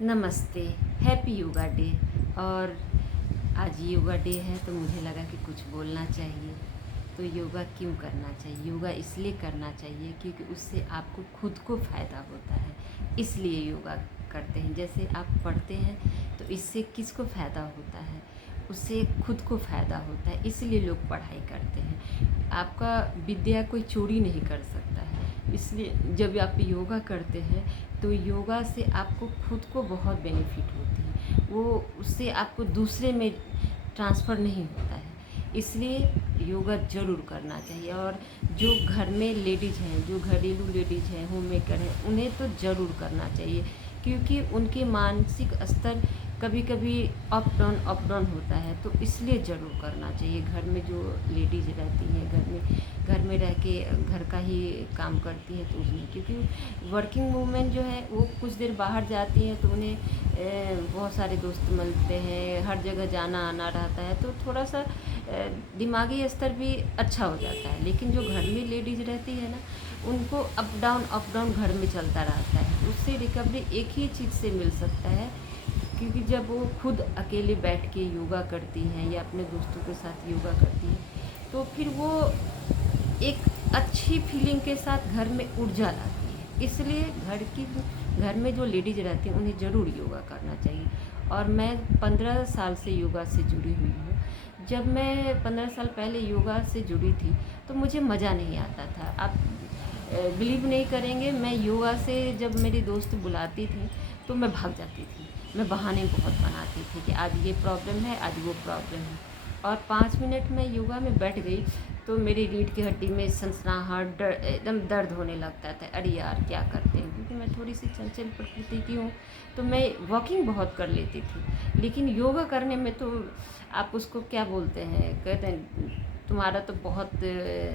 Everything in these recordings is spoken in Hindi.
नमस्ते। Happy yoga day. और आज योगा डे है तो मुझे लगा कि कुछ बोलना चाहिए। तो योगा क्यों करना चाहिए? योगा इसलिए करना चाहिए क्योंकि उससे आपको खुद को फ़ायदा होता है, इसलिए योगा करते हैं। जैसे आप पढ़ते हैं तो इससे किसको फ़ायदा होता है? उससे खुद को फ़ायदा होता है, इसलिए लोग पढ़ाई करते हैं। आपका विद्या कोई चोरी नहीं कर सकता है, इसलिए जब आप योगा करते हैं तो योगा से आपको खुद को बहुत बेनिफिट होती है। वो उससे आपको दूसरे में ट्रांसफ़र नहीं होता है, इसलिए योगा ज़रूर करना चाहिए। और जो घर में लेडीज़ हैं, जो घरेलू लेडीज़ हैं, होम मेकर हैं, उन्हें तो ज़रूर करना चाहिए क्योंकि उनके मानसिक स्तर कभी कभी अप डाउन होता है, तो इसलिए ज़रूर करना चाहिए। घर में जो लेडीज़ रहती हैं, घर में रह के घर का ही काम करती हैं, तो उसमें क्योंकि वर्किंग वूमेन जो है वो कुछ देर बाहर जाती हैं तो उन्हें बहुत सारे दोस्त मिलते हैं, हर जगह जाना आना रहता है, तो थोड़ा सा दिमागी स्तर भी अच्छा हो जाता है। लेकिन जो घर में लेडीज़ रहती है ना, उनको अप डाउन घर में चलता रहता है। उससे रिकवरी एक ही चीज़ से मिल सकता है, क्योंकि जब वो खुद अकेले बैठ के योगा करती हैं या अपने दोस्तों के साथ योगा करती हैं, तो फिर वो एक अच्छी फीलिंग के साथ घर में ऊर्जा लाती है। इसलिए घर में जो लेडीज़ रहती हैं उन्हें ज़रूर योगा करना चाहिए। और मैं 15 साल से योगा से जुड़ी हुई हूँ। जब मैं 15 साल पहले योगा से जुड़ी थी तो मुझे मज़ा नहीं आता था। आप बिलीव नहीं करेंगे, मैं योगा से जब मेरी दोस्त बुलाती थी तो मैं भाग जाती थी। मैं बहाने बहुत बनाती थी कि आज ये प्रॉब्लम है, आज वो प्रॉब्लम है। और 5 मिनट में योगा में बैठ गई तो मेरी रीढ़ की हड्डी में सनसनाहट, एकदम दर्द होने लगता था। अरे यार क्या करते हैं, क्योंकि मैं थोड़ी सी चंचल प्रकृति की हूँ, तो मैं वॉकिंग बहुत कर लेती थी। लेकिन योगा करने में तो आप उसको क्या बोलते हैं, कहते हैं तुम्हारा तो बहुत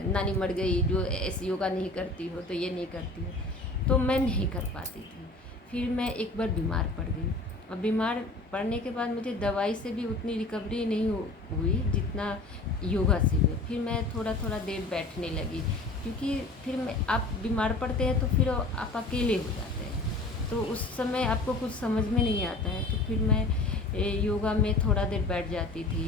नानी मर गई, जो ऐसे योगा नहीं करती हो, तो ये नहीं करती हो। तो मैं नहीं कर पाती थी। फिर मैं एक बार बीमार पड़ गई, और बीमार पड़ने के बाद मुझे दवाई से भी उतनी रिकवरी नहीं हुई जितना योगा से हुई। फिर मैं थोड़ा थोड़ा देर बैठने लगी, क्योंकि फिर मैं आप बीमार पड़ते हैं तो फिर आप अकेले हो जाते हैं, तो उस समय आपको कुछ समझ में नहीं आता है। तो फिर मैं योगा में थोड़ा देर बैठ जाती थी।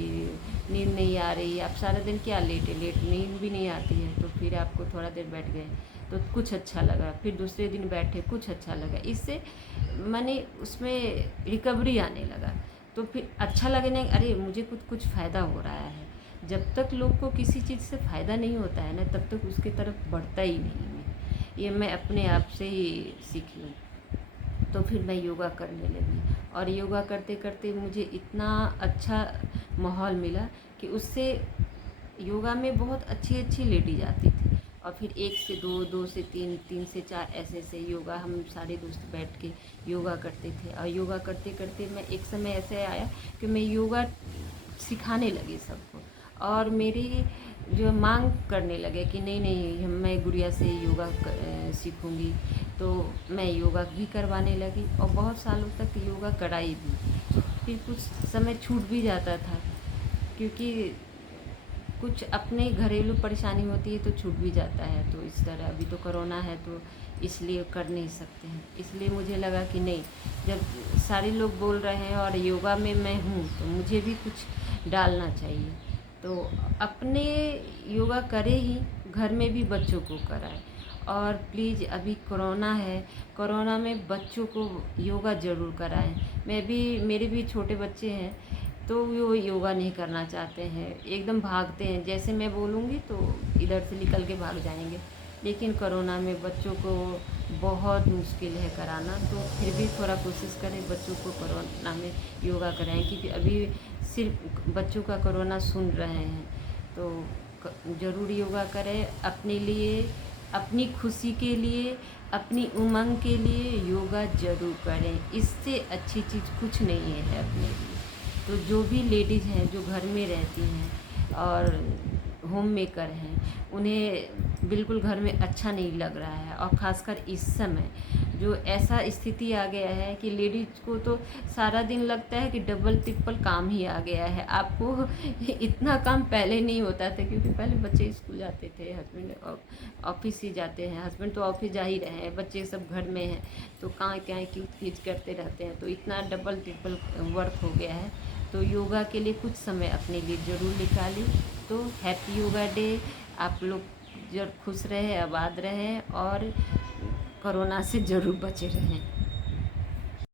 नींद नहीं आ रही, आप सारा दिन क्या लेटे नींद भी नहीं आती है, तो फिर आपको थोड़ा देर बैठ गए तो कुछ अच्छा लगा। फिर दूसरे दिन बैठे, कुछ अच्छा लगा। इससे मैंने उसमें रिकवरी आने लगा। तो फिर अच्छा लगने, अरे मुझे कुछ फ़ायदा हो रहा है। जब तक लोग को किसी चीज़ से फ़ायदा नहीं होता है ना, तब तक उसकी तरफ बढ़ता ही नहीं है। ये मैं अपने आप से ही सीखी हूँ। तो फिर मैं योगा करने लगी, और योगा करते करते मुझे इतना अच्छा माहौल मिला कि उससे योगा में बहुत अच्छी अच्छी लेडीज आती थी। और फिर 1 से 2, 2 से 3, 3 से 4, ऐसे ऐसे योगा हम सारे दोस्त बैठ के योगा करते थे। और योगा करते करते मैं एक समय ऐसे आया कि मैं योगा सिखाने लगी सबको, और मेरी जो मांग करने लगे कि नहीं नहीं मैं गुड़िया से योगा सीखूँगी। तो मैं योगा भी करवाने लगी, और बहुत सालों तक योगा कराई भी। फिर कुछ समय छूट भी जाता था, क्योंकि कुछ अपने घरेलू परेशानी होती है तो छूट भी जाता है। तो इस तरह अभी तो कोरोना है, तो इसलिए कर नहीं सकते हैं। इसलिए मुझे लगा कि नहीं, जब सारे लोग बोल रहे हैं और योगा में मैं हूँ, तो मुझे भी कुछ डालना चाहिए। तो अपने योगा करें ही, घर में भी बच्चों को कराएं। और प्लीज़ अभी कोरोना है, कोरोना में बच्चों को योगा ज़रूर कराएं। मेरे भी छोटे बच्चे हैं, तो वो योगा नहीं करना चाहते हैं, एकदम भागते हैं। जैसे मैं बोलूँगी तो इधर से निकल के भाग जाएंगे। लेकिन कोरोना में बच्चों को बहुत मुश्किल है कराना, तो फिर भी थोड़ा कोशिश करें बच्चों को कोरोना में योगा कराएं, क्योंकि अभी सिर्फ बच्चों का कोरोना सुन रहे हैं। तो ज़रूर योगा करें अपने लिए, अपनी खुशी के लिए, अपनी उमंग के लिए योगा ज़रूर करें। इससे अच्छी चीज़ कुछ नहीं है अपने लिए। तो जो भी लेडीज़ हैं जो घर में रहती हैं और होम मेकर हैं, उन्हें बिल्कुल घर में अच्छा नहीं लग रहा है, और ख़ासकर इस समय जो ऐसा स्थिति आ गया है कि लेडीज को तो सारा दिन लगता है कि डबल ट्रिपल काम ही आ गया है। आपको इतना काम पहले नहीं होता था, क्योंकि पहले बच्चे स्कूल जाते थे, हस्बैंड ऑफिस ही जाते हैं, हस्बैंड तो ऑफिस जा ही रहे हैं, बच्चे सब घर में हैं, तो कहाँ क्या कीच कीच करते रहते हैं, तो इतना डबल ट्रिपल वर्क हो गया है। तो योगा के लिए कुछ समय अपने लिए ज़रूर निकालिए। तो हैप्पी योगा डे। आप लोग जब खुश रहे, आबाद रहें और कोरोना से ज़रूर बचे रहें।